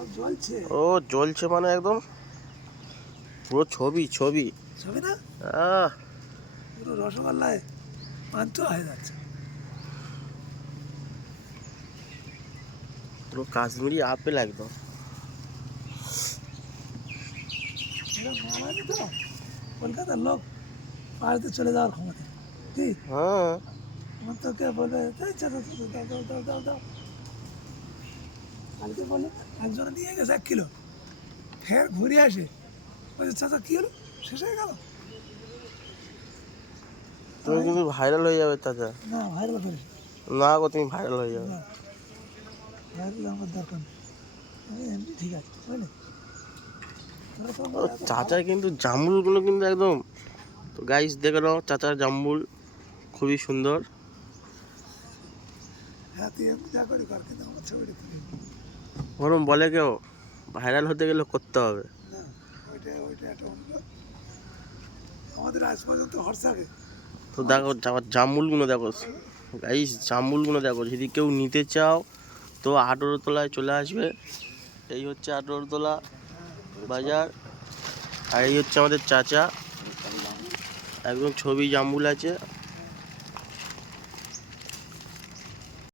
ও জ্বলছে মানে একদম পুরো ছবি ছবি ছবি না, আহ পুরো রসগোল্লায় পান্তুয়া হয়ে যাচ্ছে। পুরো কাশ্মীরি আপেল একদম। এরা মাল আছে তো, কলকাতার লোক পাড়াতে চলে যাওয়ার ক্ষমতা কি? হ্যাঁ আমার তো কে বলবে "এই চাচা চাচা দাও দাও দাও দাও দাও"। কালকে বললো একজনে নিয়ে গেছে 1 কিলো, ফের ঘুরে আসে বলছে চাচা কী হলো, শেষ হয়ে গেল। তুমি কিন্তু ভাইরাল হয়ে যাবে চাচা। না ভাইরাল করিস না গো তুমি ভাইরাল হয়ে যাবে। না, ভাইরাল আমার দরকার নেই, আমি এমনি ঠিক আছে বুঝলি। তোরা তো ও এত খারাপ। চাচার কিন্তু জামুলগুলো কিন্তু একদম, তো গাইস দেখে নাও চাচার জামুল খুবই সুন্দর। হ্যাঁ তুই এমনি যা করি কর, কিন্তু আমার ছবিটা তুলি ওরম বলে কেউ, ভাইরাল হতে গেলে করতে হবে। না। ওইটা ওইটা একটা অনুরোধ আমাদের আজ পর্যন্ত হরসাকে। তো দেখো জামুলগুলো দেখো গাইস, জামুলগুলো দেখো, যদি কেউ নিতে চাও তো 18 তলায় চলে আসবে। এই হচ্ছে 18 তলা বাজার, আর এই হচ্ছে আমাদের চাচা, একদম ছবি জামুল আছে।